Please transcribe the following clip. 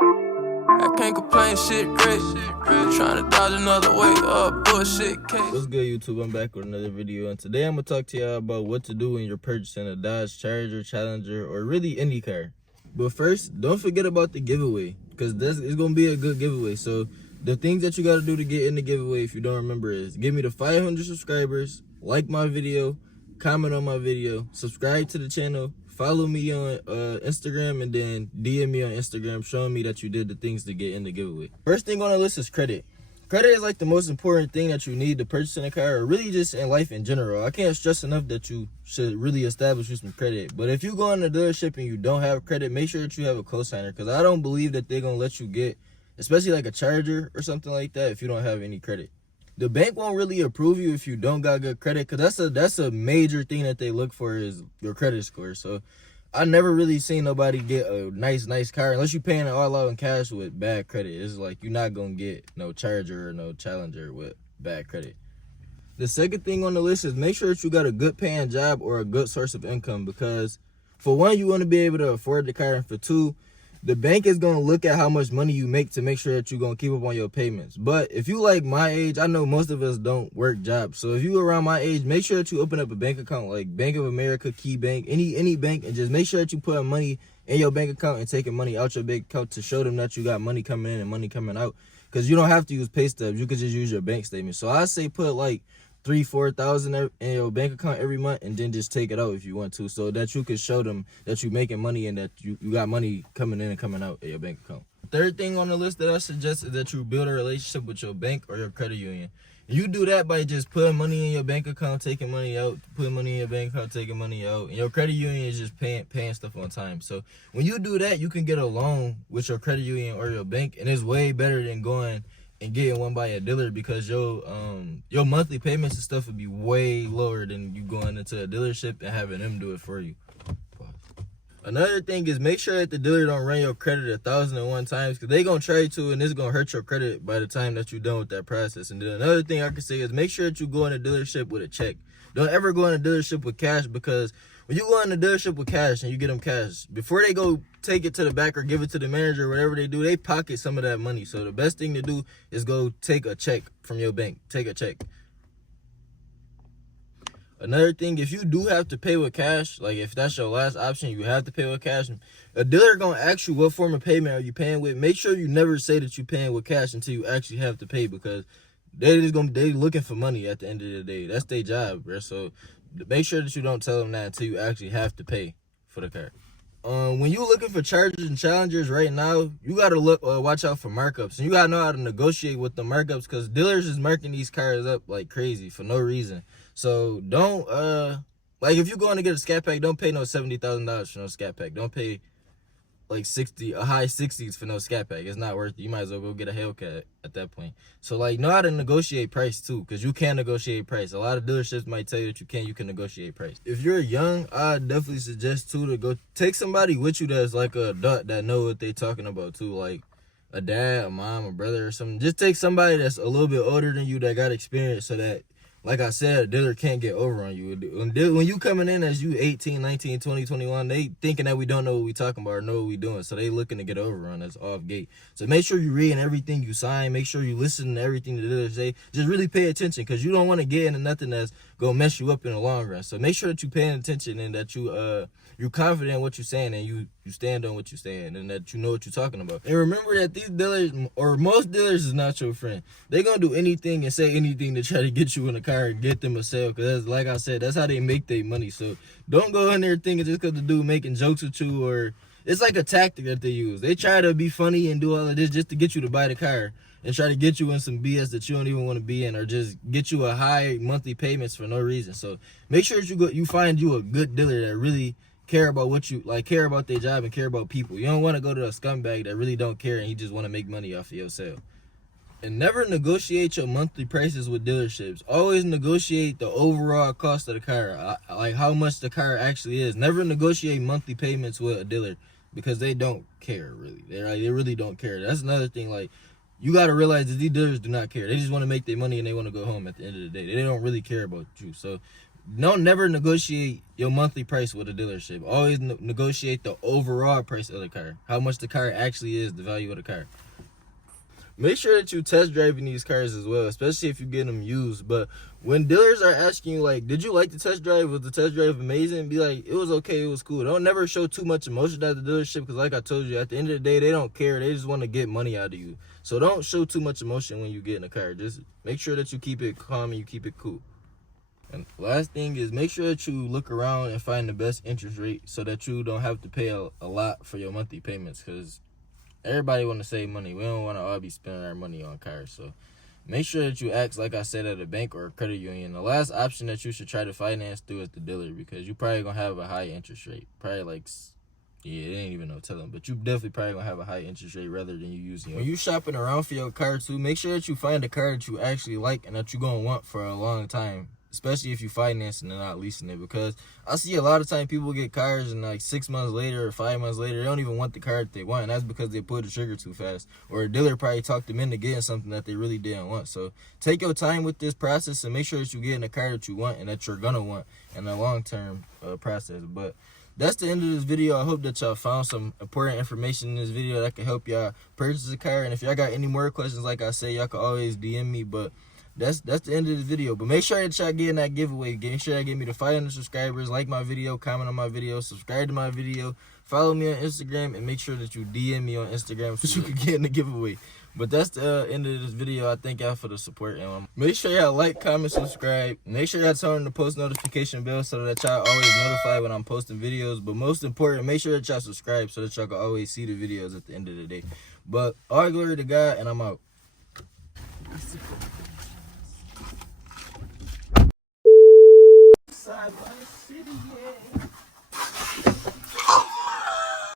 I can't complain, shit great. Trying to dodge another way up, bullshit case. What's good, YouTube? I'm back with another video, and today I'm gonna talk to y'all about what to do when you're purchasing a Dodge Charger, Challenger, or really any car. But first, don't forget about the giveaway, because it's gonna be a good giveaway. So the things that you gotta do to get in the giveaway, if you don't remember, is give me the 500 subscribers, like my video, comment on my video, subscribe to the channel, follow me on Instagram, and then DM me on Instagram showing me that you did the things to get in the giveaway. First thing on the list is credit. Credit is like the most important thing that you need to purchase in a car, or really just in life in general. I can't stress enough that you should really establish you some credit. But if you go in the dealership and you don't have credit, make sure that you have a cosigner, because I don't believe that they're going to let you get, especially like a Charger or something like that, if you don't have any credit. The bank won't really approve you if you don't got good credit, because that's a major thing that they look for is your credit score. So I never really seen nobody get a nice car unless you're paying it all out in cash with bad credit. It's like you're not gonna get no Charger or no Challenger with bad credit. The second thing on the list is make sure that you got a good paying job or a good source of income, because for one, you want to be able to afford the car, and for two, the bank is going to look at how much money you make to make sure that you're going to keep up on your payments. But if you like my age, I know most of us don't work jobs. So if you around my age, make sure that you open up a bank account like Bank of America, Key Bank, any bank, and just make sure that you put money in your bank account and taking money out your bank account to show them that you got money coming in and money coming out. Because you don't have to use pay stubs. You could just use your bank statement. So I say put like 3,000-4,000 in your bank account every month, and then just take it out if you want to, so that you can show them that you're making money and that you got money coming in and coming out of your bank account. Third thing on the list that I suggest is that you build a relationship with your bank or your credit union. You do that by just putting money in your bank account, taking money out, putting money in your bank account, taking money out, and your credit union is just paying stuff on time. So when you do that, you can get a loan with your credit union or your bank, and it's way better than going and getting one by a dealer, because your monthly payments and stuff would be way lower than you going into a dealership and having them do it for you. Another thing is make sure that the dealer don't run your credit 1,001 times, because they gonna try to, and it's gonna hurt your credit by the time that you're done with that process. And then another thing I can say is make sure that you go in a dealership with a check. Don't ever go in a dealership with cash, because when you go in the dealership with cash and you get them cash, before they go take it to the back or give it to the manager or whatever they do, they pocket some of that money. So the best thing to do is go take a check from your bank. Take a check. Another thing, if you do have to pay with cash, like if that's your last option, you have to pay with cash, a dealer gonna ask you what form of payment are you paying with. Make sure you never say that you're paying with cash until you actually have to pay, because they looking for money at the end of the day. That's their job, bro. So make sure that you don't tell them that until you actually have to pay for the car. When you looking for Chargers and Challengers right now, you gotta watch out for markups, and you gotta know how to negotiate with the markups, because dealers is marking these cars up like crazy for no reason. So don't like if you're going to get a Scat Pack, don't pay no $70,000 for no Scat Pack. Don't pay like high 60s for no Scat Pack. It's not worth it. You might as well go get a Hellcat at that point. So like know how to negotiate price too, because you can negotiate price. A lot of dealerships might tell you that you can negotiate price. If you're young, I definitely suggest too to go take somebody with you that's like a adult that know what they talking about too, like a dad, a mom, a brother or something. Just take somebody that's a little bit older than you that got experience, so that, like I said, a dealer can't get over on you. When you coming in as you 18, 19, 20, 21, they thinking that we don't know what we talking about or know what we doing. So they looking to get over on us off gate. So make sure you reading everything you sign. Make sure you listen to everything the dealers say. Just really pay attention, because you don't want to get into nothing that's going to mess you up in the long run. So make sure that you paying attention, and that you're confident in what you're saying, and you stand on what you're saying, and that you know what you're talking about. And remember that these dealers, or most dealers, is not your friend. They're going to do anything and say anything to try to get you in the car and get them a sale, because like I said, that's how they make their money. So don't go in there thinking just because the dude making jokes with you, or it's like a tactic that they use. They try to be funny and do all of this just to get you to buy the car, and try to get you in some BS that you don't even want to be in, or just get you a high monthly payments for no reason. So make sure that you find you a good dealer that really care about what you like, care about their job, and care about people. You don't want to go to a scumbag that really don't care and he just want to make money off of your sale. And never negotiate your monthly prices with dealerships. Always negotiate the overall cost of the car, like how much the car actually is. Never negotiate monthly payments with a dealer, because they don't care, really. They really don't care. That's another thing. Like, you got to realize that these dealers do not care. They just want to make their money and they want to go home at the end of the day. They don't really care about you. So don't never negotiate your monthly price with a dealership. Always negotiate the overall price of the car. How much the car actually is, the value of the car. Make sure that you test driving these cars as well, especially if you get them used. But when dealers are asking you, like, did you like the test drive? Was the test drive amazing? Be like, it was okay, it was cool. Don't never show too much emotion at the dealership, because like I told you, at the end of the day, they don't care. They just want to get money out of you. So don't show too much emotion when you get in a car. Just make sure that you keep it calm and you keep it cool. And last thing is, make sure that you look around and find the best interest rate so that you don't have to pay a lot for your monthly payments, because everybody want to save money. We don't want to all be spending our money on cars. So make sure that you ask, like I said, at a bank or a credit union. The last option that you should try to finance through is the dealer, because you probably going to have a high interest rate. Probably like, yeah, it ain't even no telling, but you definitely probably going to have a high interest rate rather than you using it. When you shopping around for your car too, make sure that you find a car that you actually like and that you're going to want for a long time. Especially if you financing and not leasing it, because I see a lot of time people get cars and like 6 months later or 5 months later, they don't even want the car that they want, and that's because they pulled the trigger too fast, or a dealer probably talked them into getting something that they really didn't want. So take your time with this process and make sure that you get in a car that you want and that you're gonna want in a long-term process. But that's the end of this video. I hope that y'all found some important information in this video that can help y'all purchase a car. And if y'all got any more questions, like I say, y'all can always DM me. But that's the end of the video. But make sure that y'all get in that giveaway. Make sure y'all get me to 500 subscribers. Like my video, comment on my video, subscribe to my video, follow me on Instagram, and make sure that you DM me on Instagram so you can get in the giveaway. But that's the end of this video. I thank y'all for the support. And make sure y'all like, comment, subscribe. Make sure y'all turn on the post notification bell so that y'all always notified when I'm posting videos. But most important, make sure that y'all subscribe so that y'all can always see the videos at the end of the day. But all glory to God, and I'm out. Side by the city, yeah.